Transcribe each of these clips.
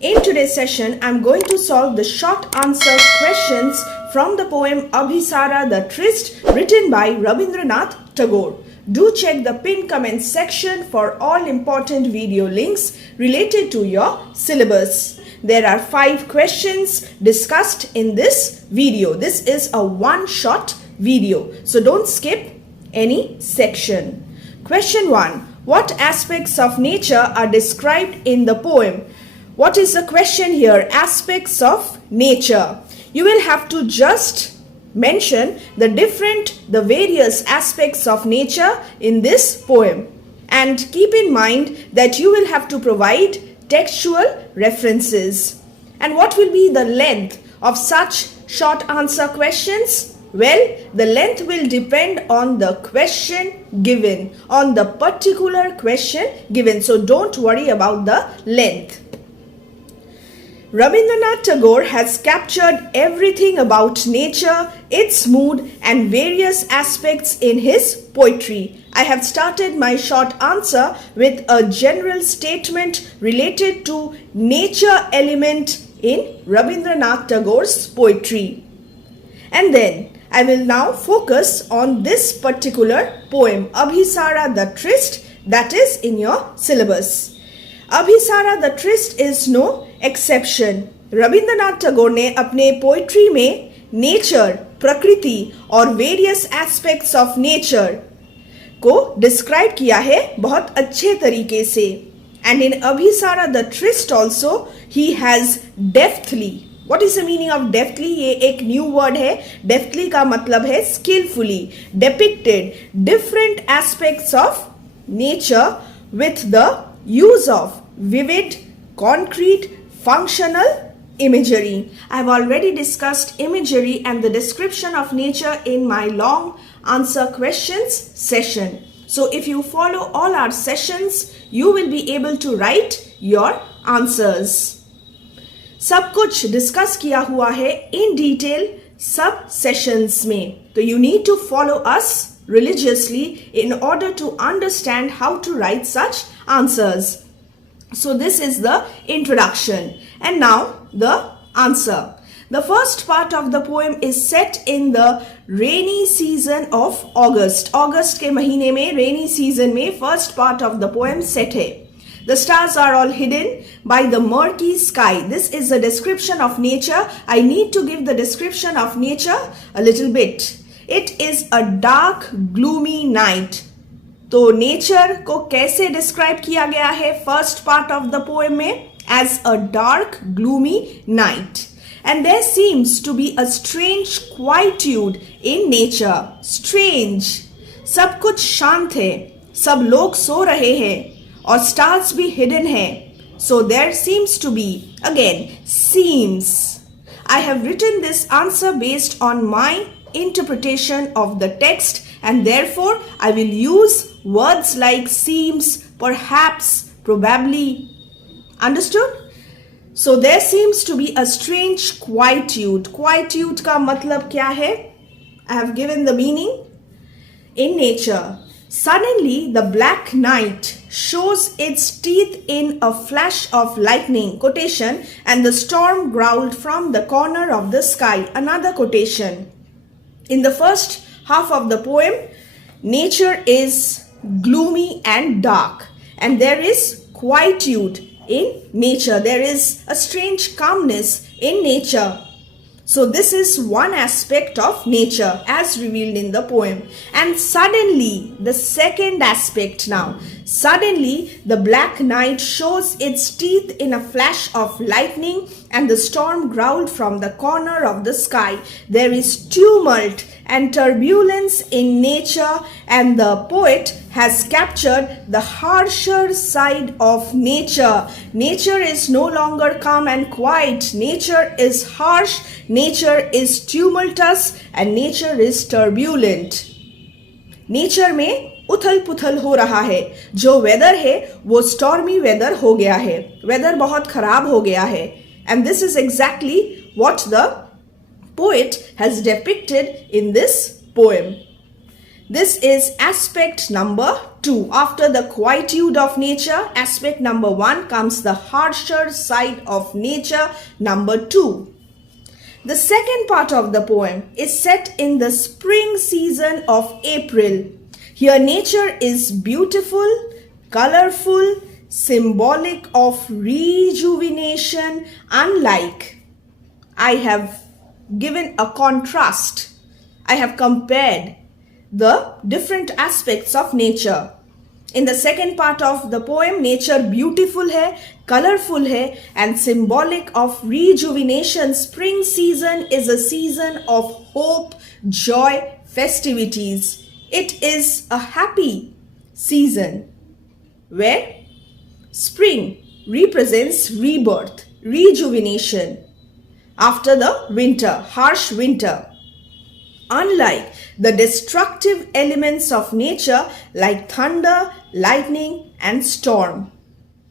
In today's session, I'm going to solve the short answer questions from the poem Abhisara the Tryst written by Rabindranath Tagore. Do check the pinned comment section for all important video links related to your syllabus. There are 5 questions discussed in this video. This is a one-shot video, so don't skip any section. Question 1. What aspects of nature are described in the poem? What is the question here? Aspects of nature. You will have to just mention the various aspects of nature in this poem. And keep in mind that you will have to provide textual references. And what will be the length of such short answer questions? Well, the length will depend on the question given, on the particular question given. So don't worry about the length. Rabindranath Tagore has captured everything about nature, its mood and various aspects in his poetry. I have started my short answer with a general statement related to nature element in Rabindranath Tagore's poetry. And then I will now focus on this particular poem, Abhisara the Tryst, that is in your syllabus. Abhisara the Tryst is no exception. Rabindranath Tagore ने अपने poetry में nature, प्रकृति और various aspects of nature को describe किया है बहुत अच्छे तरीके से. And in Abhisara the tryst also he has deftly. What is the meaning of deftly? ये एक न्यू वर्ड है. डेफ्थली का मतलब है skilfully depicted different aspects of nature with the use of vivid, concrete, functional imagery. I have already discussed imagery and the description of nature in my long answer questions session. So if you follow all our sessions, you will be able to write your answers. सब कुछ discuss किया हुआ है in detail सब sessions में. So you need to follow us religiously in order to understand how to write such answers. So this is the introduction and now the answer. The first part of the poem is set in the rainy season of August. August के महीने में rainy season में first part of the poem set है. The stars are all hidden by the murky sky. This is a description of nature. I need to give the description of nature a little bit. It is a dark, gloomy night. तो nature को कैसे describe किया गया है first part of the poem में? As a dark gloomy night. And there seems to be a strange quietude in nature. Strange, सब कुछ शांत है, सब लोग सो रहे हैं और स्टार्स भी हिडन है. So there seems to be, again seems. I have written this answer based on my interpretation of the text and therefore I will use words like seems, perhaps, probably. Understood? So there seems to be a strange quietude. Quietude का मतलब क्या है? I have given the meaning. In nature, suddenly the black night shows its teeth in a flash of lightning. Quotation. And the storm growled from the corner of the sky. Another quotation. In the first half of the poem, nature is gloomy and dark, and there is quietude in nature. There is a strange calmness in nature. So this is one aspect of nature as revealed in the poem. And suddenly, the second aspect now. Suddenly, the black night shows its teeth in a flash of lightning and the storm growled from the corner of the sky. There is tumult and turbulence in nature and the poet has captured the harsher side of nature. Nature is no longer calm and quiet. Nature is harsh. Nature is tumultuous and nature is turbulent. Nature में उथल पुथल हो रहा है. जो weather है वो stormy weather हो गया है. वेदर बहुत खराब हो गया है. And this is exactly what the poet has depicted in this poem. This is aspect number 2. After the quietude of nature, aspect number 1 comes the harsher side of nature, number 2. The second part of the poem is set in the spring season of April. Here nature is beautiful, colorful, symbolic of rejuvenation, unlike. I have given a contrast. I have compared the different aspects of nature. In the second part of the poem, nature beautiful hai, colorful hai, and symbolic of rejuvenation. Spring season is a season of hope, joy, festivities. It is a happy season where spring represents rebirth, rejuvenation after the winter, harsh winter. Unlike the destructive elements of nature like thunder, lightning and storm.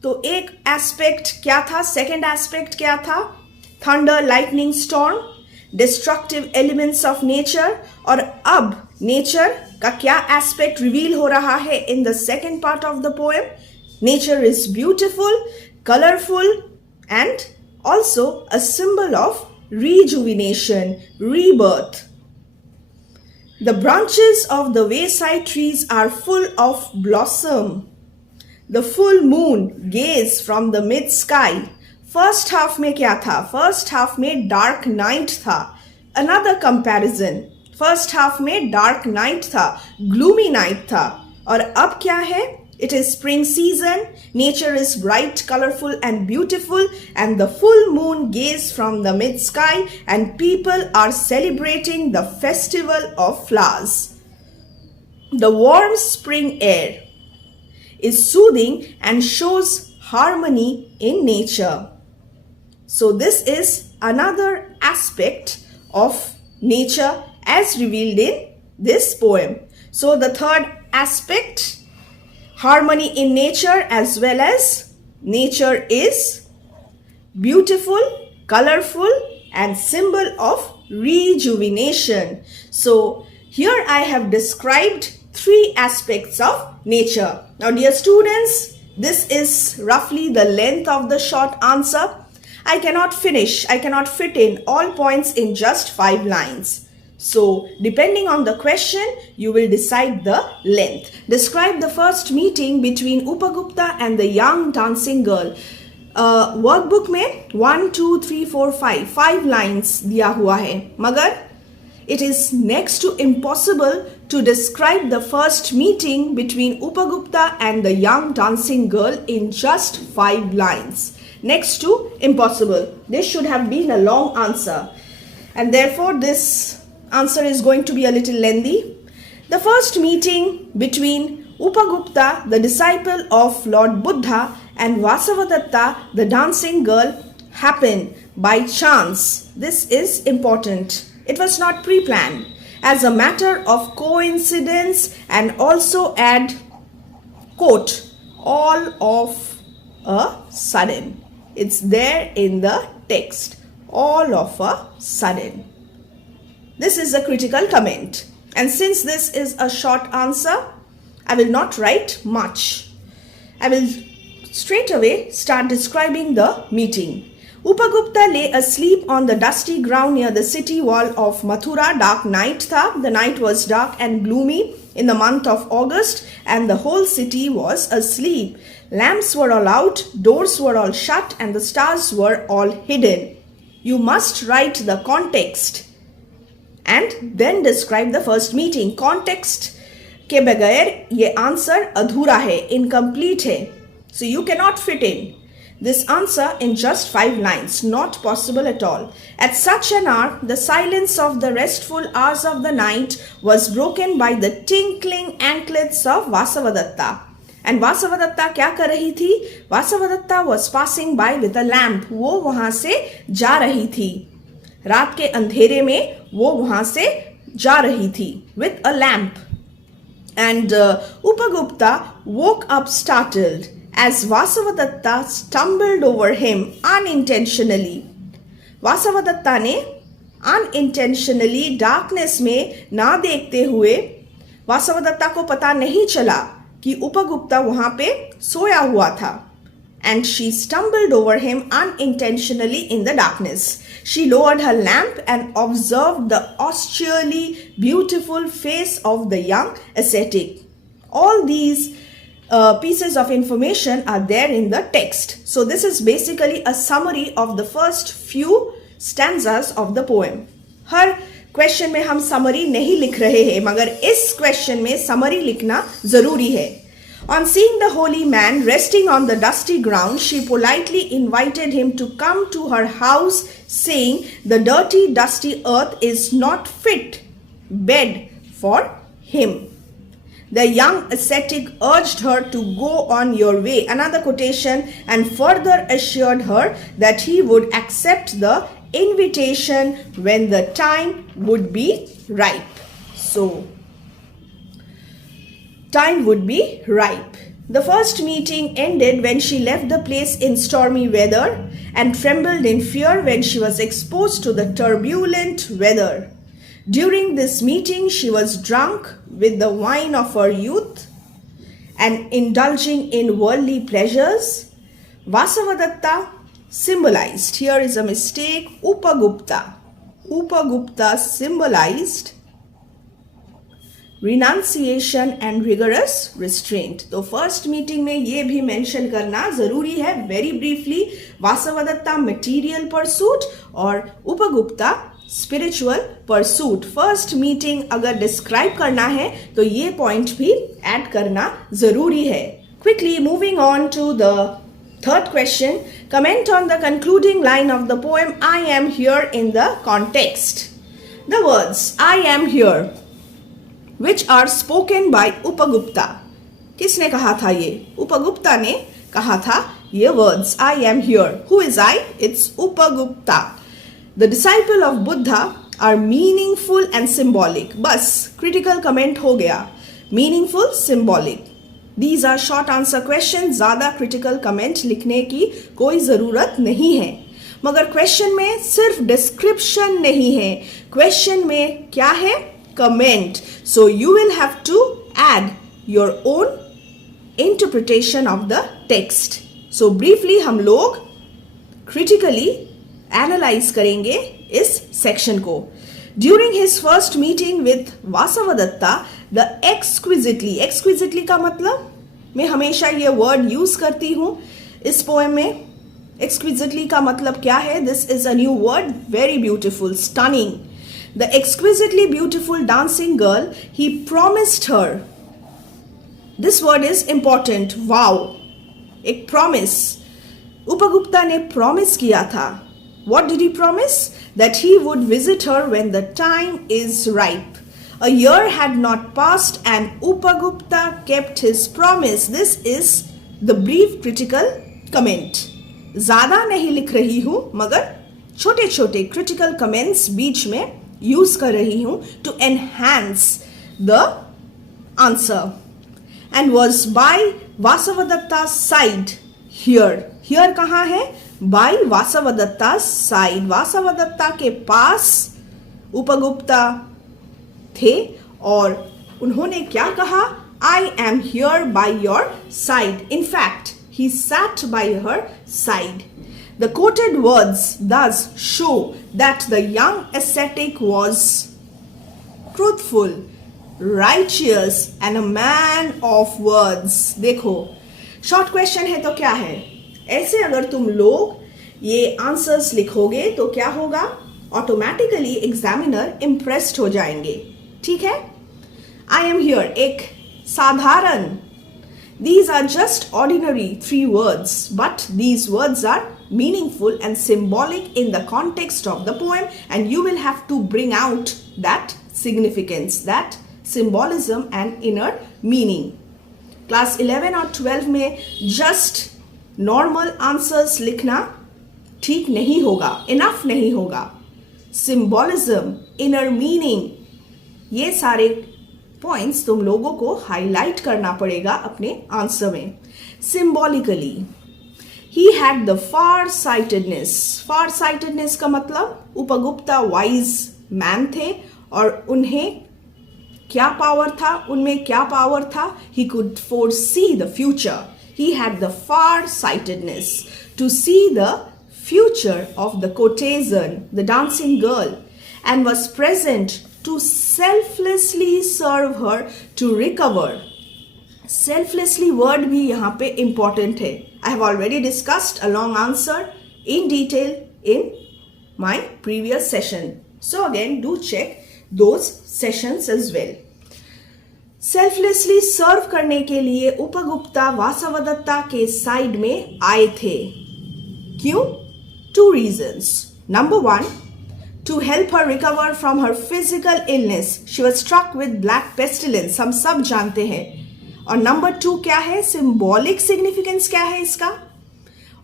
तो एक aspect क्या था, second aspect क्या था? Thunder, lightning, storm, destructive elements of nature. और अब nature का क्या एस्पेक्ट रिवील हो रहा है in the second part of the poem? Nature is beautiful, colourful and also a symbol of rejuvenation, rebirth. The branches of the wayside trees are full of blossom. The full moon gaze from the mid sky. First half में क्या था? First half में dark night था. Another comparison. First half में dark night था, gloomy night था. और अब क्या है? It is spring season. Nature is bright, colorful and beautiful, and the full moon gaze from the mid sky, and people are celebrating the festival of flowers. The warm spring air is soothing and shows harmony in nature. So this is another aspect of nature as revealed in this poem. So the third aspect, harmony in nature, as well as nature is beautiful, colorful and symbol of rejuvenation. So here I have described 3 aspects of nature. Now dear students, this is roughly the length of the short answer. I cannot fit in all points in just 5 lines. So, depending on the question, you will decide the length. Describe the first meeting between Upagupta and the young dancing girl. Workbook में 1, 2, 3, 4, 5 lines दिया हुआ है. मगर it is next to impossible to describe the first meeting between Upagupta and the young dancing girl in just 5 lines. Next to impossible. This should have been a long answer. And therefore, this answer is going to be a little lengthy. The first meeting between Upagupta, the disciple of Lord Buddha, and Vasavadatta, the dancing girl, happened by chance. This is important. It was not pre-planned. As a matter of coincidence, and also add quote, all of a sudden. It's there in the text. All of a sudden. This is a critical comment, and since this is a short answer, I will not write much. I will straight away start describing the meeting. Upagupta lay asleep on the dusty ground near the city wall of Mathura. Dark night tha. The night was dark and gloomy in the month of August, and the whole city was asleep. Lamps were all out, doors were all shut, and the stars were all hidden. You must write the context and then describe the first meeting. Context के बगैर ये answer अधूरा है, incomplete है. So you cannot fit in this answer in just 5 lines. Not possible at all. At such an hour, the silence of the restful hours of the night was broken by the tinkling anklets of Vasavadatta. And Vasavadatta क्या कर रही थी? Vasavadatta was passing by with a lamp. वो वहां से जा रही थी. रात के अंधेरे में वो वहां से जा रही थी with a lamp. And Upagupta woke up startled as Vasavadatta stumbled over him unintentionally. Vasavadatta ने unintentionally, darkness में ना देखते हुए वासवदत्ता को पता नहीं चला कि उपगुप्ता वहां पे सोया हुआ था. And she stumbled over him unintentionally in the darkness. She lowered her lamp and observed the austerely beautiful face of the young ascetic. All these pieces of information are there in the text. So this is basically a summary of the first few stanzas of the poem. Her question में हम summary नहीं लिख रहे हैं, मगर इस question में summary लिखना जरूरी है. On seeing the holy man resting on the dusty ground, she politely invited him to come to her house, saying, "The dirty, dusty earth is not fit bed for him." The young ascetic urged her to go on your way. Another quotation, and further assured her that he would accept the invitation when the time would be ripe. So, time would be ripe. The first meeting ended when she left the place in stormy weather and trembled in fear when she was exposed to the turbulent weather. During this meeting, she was drunk with the wine of her youth and indulging in worldly pleasures. Vasavadatta symbolized, here is a mistake, Upagupta. Upagupta symbolized renunciation and rigorous restraint. तो first meeting में ये भी mention करना जरूरी है very briefly. Vasavadatta material pursuit और उपगुप्ता spiritual pursuit. First meeting अगर describe करना है तो ये पॉइंट भी ऐड करना जरूरी है. Quickly moving on to the third question. Comment on the concluding line of the poem I am here in the context. The words I am here which are spoken by Upagupta. किसने कहा था ये? उपगुप्ता ने कहा था ये words. I am here. Who is I? It's Upagupta. The disciple of Buddha are meaningful and symbolic. बस critical comment हो गया. Meaningful, symbolic. These are short answer questions. ज़्यादा critical comment लिखने की कोई ज़रूरत नहीं है. मगर क्वेश्चन में सिर्फ डिस्क्रिप्शन नहीं है. क्वेश्चन में क्या है? Comment. So you will have to add your own interpretation of the text. So briefly हम लोग critically analyze करेंगे इस section को. During his first meeting with Vasavadatta, the exquisitely का मतलब मैं हमेशा ये word use करती हूँ इस poem में. Exquisitely का मतलब क्या है? This is a new word, very beautiful, stunning. The exquisitely beautiful dancing girl, he promised her. This word is important. Wow. एक promise. Upagupta ने promise किया था. What did he promise? That he would visit her when the time is ripe. A year had not passed and Upagupta kept his promise. This is the brief critical comment. ज़्यादा नहीं लिख रही हूँ मगर छोटे छोटे critical comments बीच में use कर रही हूं to enhance the answer. And was by Vasavadatta side here. Here कहाँ है? Bye Vasavadatta side. वासवदत्ता के पास उपगुप्ता थे और उन्होंने क्या कहा? आई am here by your side. In fact he sat bye her side. The quoted words thus show that the young ascetic was truthful, righteous and a man of words. देखो short question है तो क्या है? ऐसे अगर तुम लोग ये आंसर्स लिखोगे तो क्या होगा? ऑटोमेटिकली एग्जामिनर इम्प्रेस्ड हो जाएंगे. ठीक है? आई एम हियर एक साधारण. These are just ordinary 3 words, but these words are meaningful and symbolic in the context of the poem, and you will have to bring out that significance, that symbolism and inner meaning. Class 11 और 12 में just normal answers लिखना ठीक नहीं होगा, enough नहीं होगा. Symbolism, inner meaning, ये सारे पॉइंट्स तुम लोगों को हाईलाइट करना पड़ेगा अपने आंसर में. Symbolically he had the far sightedness. Far sightedness का मतलब उपगुप्ता वाइज मैन थे और उन्हें क्या पावर था उनमें? क्या पावर था? He could foresee the future. He had the far-sightedness to see the future of the courtesan, the dancing girl, and was present to selflessly serve her to recover. Selflessly word भी यहाँ पे important है. I have already discussed a long answer in detail in my previous session. So again, do check those sessions as well. Selflessly serve करने के लिए उपगुप्ता वासवदत्ता के side में आए थे. क्यों? 2 reasons. Number 1, to help her recover from her physical illness. She was struck with black pestilence. हम सब जानते हैं. और नंबर 2 क्या है? सिंबॉलिक सिग्निफिकेंस क्या है इसका?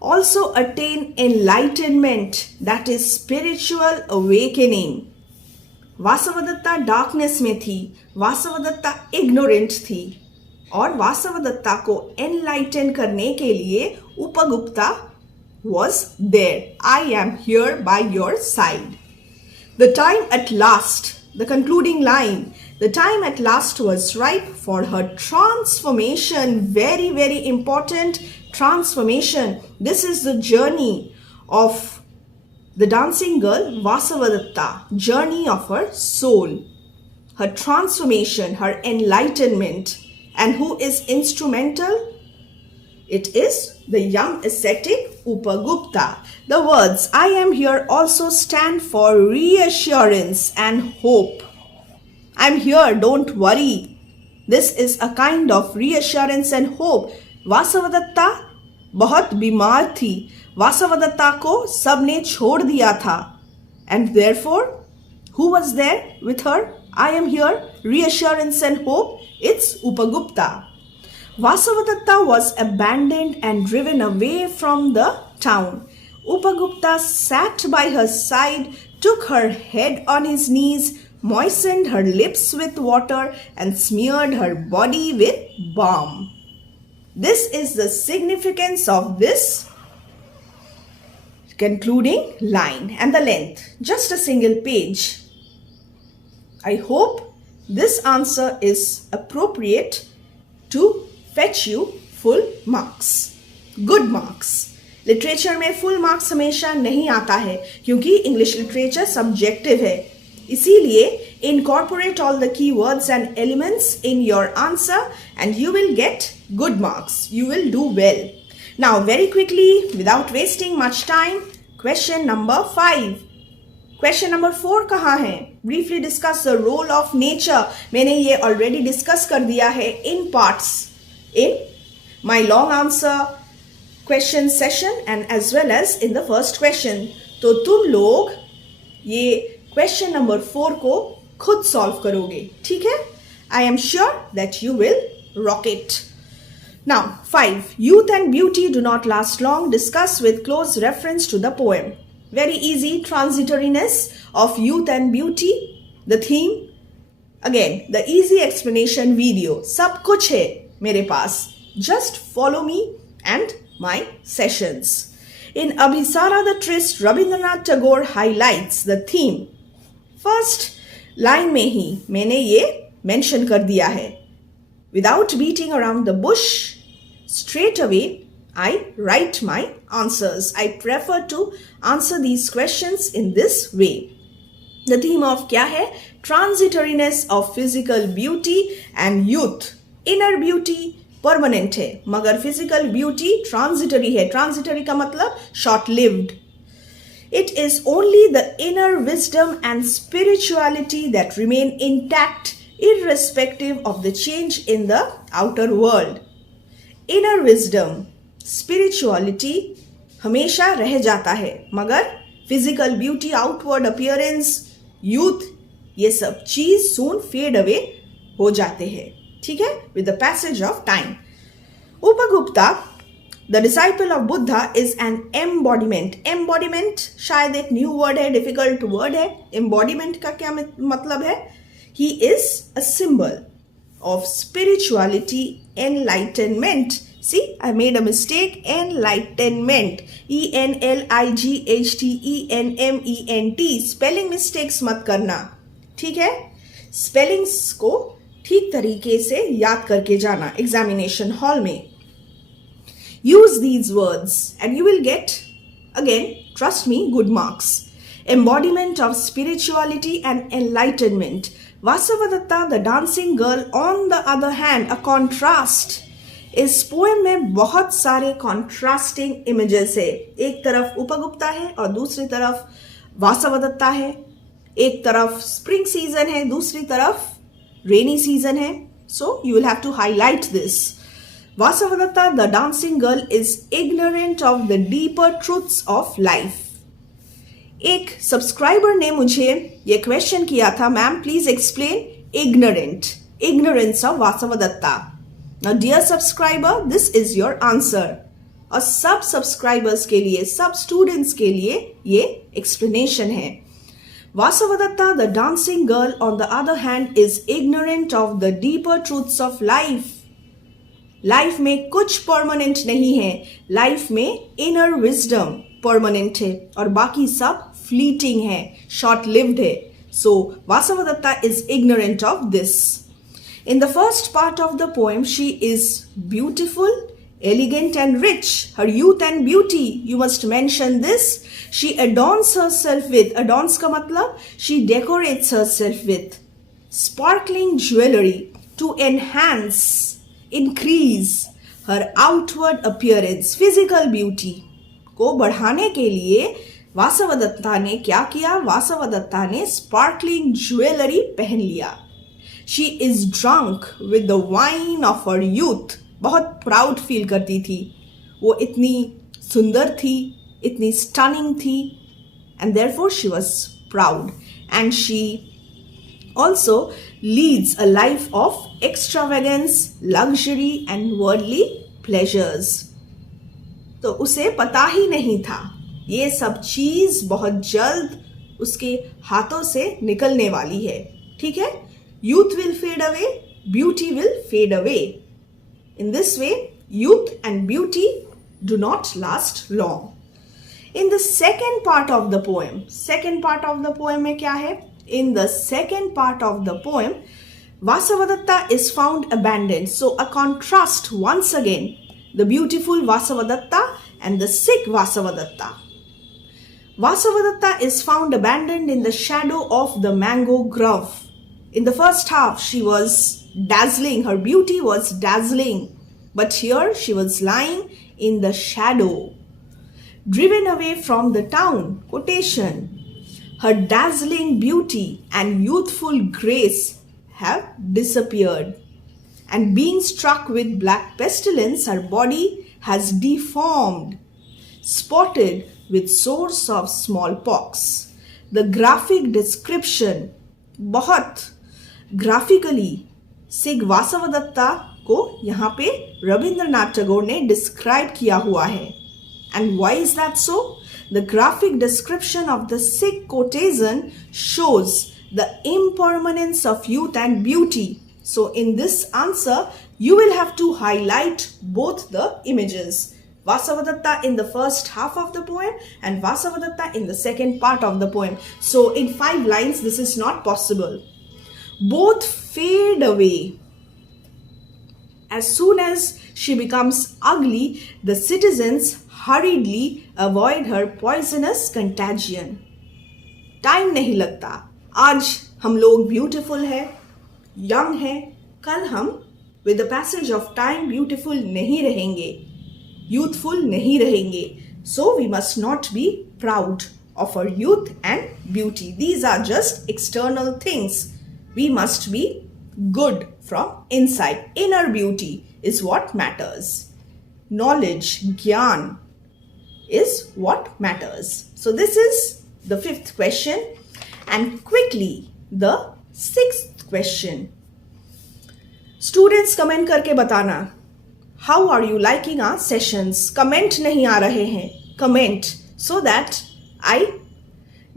Also attain enlightenment, that is spiritual awakening. Vasavadatta darkness में थी, वासवदत्ता इग्नोरेंट थी, और वासवदत्ता को एनलाइटन करने के लिए उपगुप्ता was there. I am here by your side. The time at last, the concluding line, the time at last was ripe for her transformation. Very, very important transformation. This is the journey of the dancing girl Vasavadatta, journey of her soul, her transformation, her enlightenment. And who is instrumental? It is the young ascetic Upagupta. The words I am here also stand for reassurance and hope. I'm here, don't worry. This is a kind of reassurance and hope. Vasavadatta बहुत बीमार थी, वासवदत्ता को सबने छोड़ दिया था. And therefore, who was there with her? I am here, reassurance and hope. It's Upagupta. Vasavadatta was abandoned and driven away from the town. Upagupta sat by her side, took her head on his knees, moistened her lips with water, and smeared her body with balm. This is the significance of this concluding line and the length. Just a single page. I hope this answer is appropriate to fetch you full marks. Good marks. Literature में full marks हमेशा नहीं आता है क्योंकि English literature subjective है. इसीलिए incorporate all the keywords and elements in your answer and you will get good marks. You will do well. Now very quickly, without wasting much time, question number 5. Question number 4 कहाँ है? Briefly discuss the role of nature. मैंने ये already discuss कर दिया है in parts in my long answer question session and as well as in the first question. तो तुम लोग ये question number 4 को खुद solve करोगे, ठीक है? I am sure that you will rock it. Now 5. Youth and beauty do not last long. Discuss with close reference to the poem. Very easy. Transitoriness of youth and beauty. The theme. Again, the easy explanation video. सब कुछ है मेरे पास. Just follow me and my sessions. In Abhisara the Tryst, Rabindranath Tagore highlights the theme. First line में ही मैंने ये mention कर दिया है. Without beating around the bush, straight away I write my answers. I prefer to answer these questions in this way. The theme of क्या है? Transitoriness of physical beauty and youth. Inner beauty permanent है, मगर physical beauty transitory है. Transitory का मतलब short lived. It is only the inner wisdom and spirituality that remain intact irrespective of the change in the outer world. Inner wisdom, spirituality हमेशा रह जाता है, मगर physical beauty, outward appearance, youth, ये सब चीज soon fade away हो जाते हैं, ठीक है? With the passage of time. Upagupta, the disciple of Buddha, is an embodiment. Embodiment शायद एक new word है, difficult word है. Embodiment का क्या मतलब है? He is a symbol of spirituality, enlightenment. See, I made a mistake. Enlightenment. ENLIGHTENMENT. Spelling mistakes मत करना, ठीक है? Spellings को ठीक तरीके से याद करके जाना एग्जामिनेशन हॉल में. Use these words and you will get, again, trust me, good marks. Embodiment of spirituality and enlightenment. Vasavadatta, the dancing girl, on the other hand, a contrast. इस पोएम में बहुत सारे कॉन्ट्रास्टिंग इमेजेस है. एक तरफ उपगुप्ता है और दूसरी तरफ वासवदत्ता है. एक तरफ स्प्रिंग सीजन है, दूसरी तरफ रेनी सीजन है. So you will have to highlight this. Vasavadatta, the dancing girl, is ignorant of the deeper truths of life. एक सब्सक्राइबर ने मुझे ये क्वेश्चन किया था, ma'am please explain ignorance of Vasavadatta. Now dear subscriber, this is your answer. और सब subscribers के लिए, सब स्टूडेंट्स के लिए ये एक्सप्लेनेशन है. Vasavadatta, the dancing girl, on the other hand, is ignorant of the deeper truths of life. Life में कुछ परमानेंट नहीं है. लाइफ में इनर विजडम परमानेंट है और बाकी सब फ्लीटिंग है, शॉर्ट लिव्ड है. So Vasavadatta is ignorant of this. In the first part of the poem, she is beautiful, elegant and rich. Her youth and beauty, you must mention this. She adorns herself with, adorns ka matlab, she decorates herself with sparkling jewelry to enhance, increase her outward appearance. Physical beauty को बढ़ाने के लिए वासवदत्ता ने क्या किया? वासवदत्ता ने sparkling jewelry पहन लिया. She is drunk with the wine of her youth. बहुत प्राउड फील करती थी. वो इतनी सुंदर थी, इतनी स्टनिंग थी, and therefore she was proud. And she also leads a life of extravagance, luxury and worldly pleasures. तो उसे पता ही नहीं था ये सब चीज बहुत जल्द उसके हाथों से निकलने वाली है. ठीक है? Youth will fade away, beauty will fade away. In this way, youth and beauty do not last long. In the second part of the poem में क्या है? In the second part of the poem, Vasavadatta is found abandoned. So a contrast once again, the beautiful Vasavadatta and the sick Vasavadatta. Vasavadatta is found abandoned in the shadow of the mango grove. In the first half, she was dazzling. Her beauty was dazzling. But here, she was lying in the shadow. Driven away from the town. Quotation. Her dazzling beauty and youthful grace have disappeared. And being struck with black pestilence, her body has deformed, spotted with sores of smallpox. The graphic description, बहुत graphically सिग वासवदत्ता को यहाँ पे रविंद्रनाथ टैगोर ने describe किया हुआ है. And why is that so? The graphic description of the sick courtesan shows the impermanence of youth and beauty. So in this answer, you will have to highlight both the images. Vasavadatta in the first half of the poem and Vasavadatta in the second part of the poem. So in 5 lines, this is not possible. Both fade away. As soon as she becomes ugly, the citizens hurriedly avoid her poisonous contagion. Time नहीं लगता. आज हम लोग beautiful है, young है, कल हम with the passage of time beautiful नहीं रहेंगे, youthful नहीं रहेंगे. So we must not be proud of our youth and beauty. These are just external things. We must be good from inside. Inner beauty is what matters. Knowledge, gyan, is what matters. So this is the 5th question. And quickly, the 6th question. Students comment करके बताना. How are you liking our sessions? Comment नहीं आ रहे हैं. Comment so that I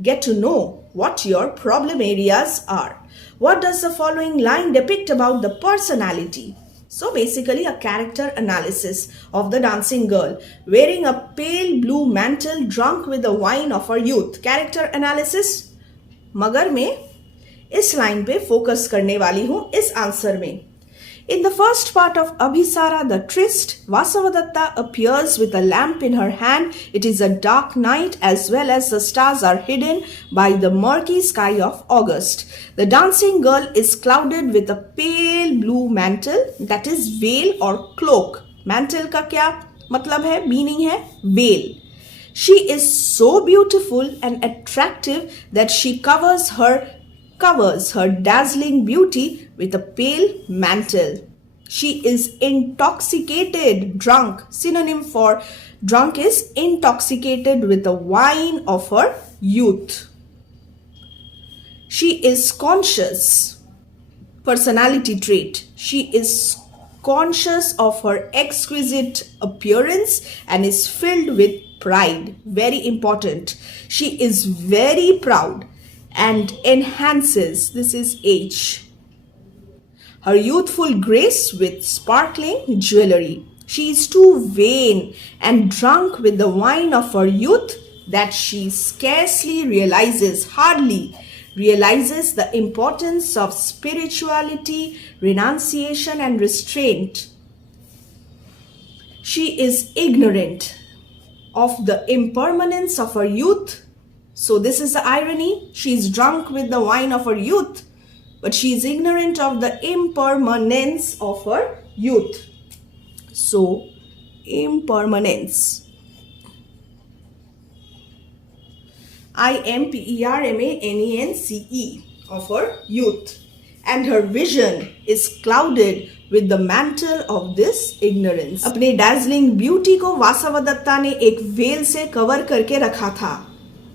get to know what your problem areas are. What does the following line depict about the personality? So basically a character analysis of the dancing girl wearing a pale blue mantle, drunk with the wine of her youth. Character analysis. मगर में इस line पे focus करने वाली हूं इस answer में. In the first part of Abhisara, the tryst, Vasavadatta appears with a lamp in her hand. It is a dark night as well as the stars are hidden by the murky sky of August. The dancing girl is clouded with a pale blue mantle, that is veil or cloak. Mantle का क्या मतलब है? Meaning है veil. She is so beautiful and attractive that she covers her dazzling beauty with a pale mantle. She is intoxicated, drunk. Synonym for drunk is intoxicated with the wine of her youth. She is conscious. Personality trait. She is conscious of her exquisite appearance and is filled with pride. Very important. She is very proud and enhances, this is H, her youthful grace with sparkling jewelry. She is too vain and drunk with the wine of her youth that she hardly realizes the importance of spirituality, renunciation and restraint. She is ignorant of the impermanence of her youth. So this is the irony. She is drunk with the wine of her youth, but she is ignorant of the impermanence of her youth. So, impermanence. impermanence of her youth. And her vision is clouded with the mantle of this ignorance. अपने dazzling beauty को वासवदत्ता ने एक veil से cover करके रखा था.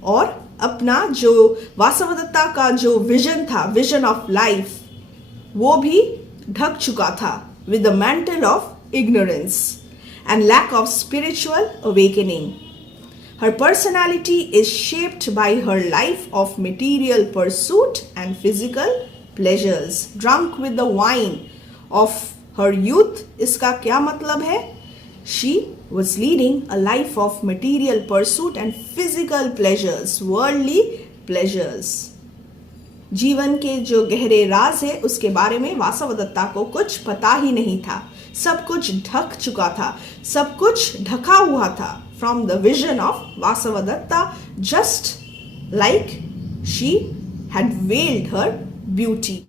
और अपना जो वासवदत्ता का जो विजन था, विजन ऑफ लाइफ, वो भी ढक चुका था with the mantle of ignorance and lack of spiritual awakening. Her personality is shaped by her life of material pursuit and physical pleasures. Drunk with the wine of her youth, इसका क्या मतलब है? She was leading a life of material pursuit and physical pleasures, worldly pleasures. जीवन के जो गहरे राज है उसके बारे में वासवदत्ता को कुछ पता ही नहीं था. सब कुछ ढक चुका था, सब कुछ ढका हुआ था. From the vision of Vasavadatta, just like she had veiled her beauty.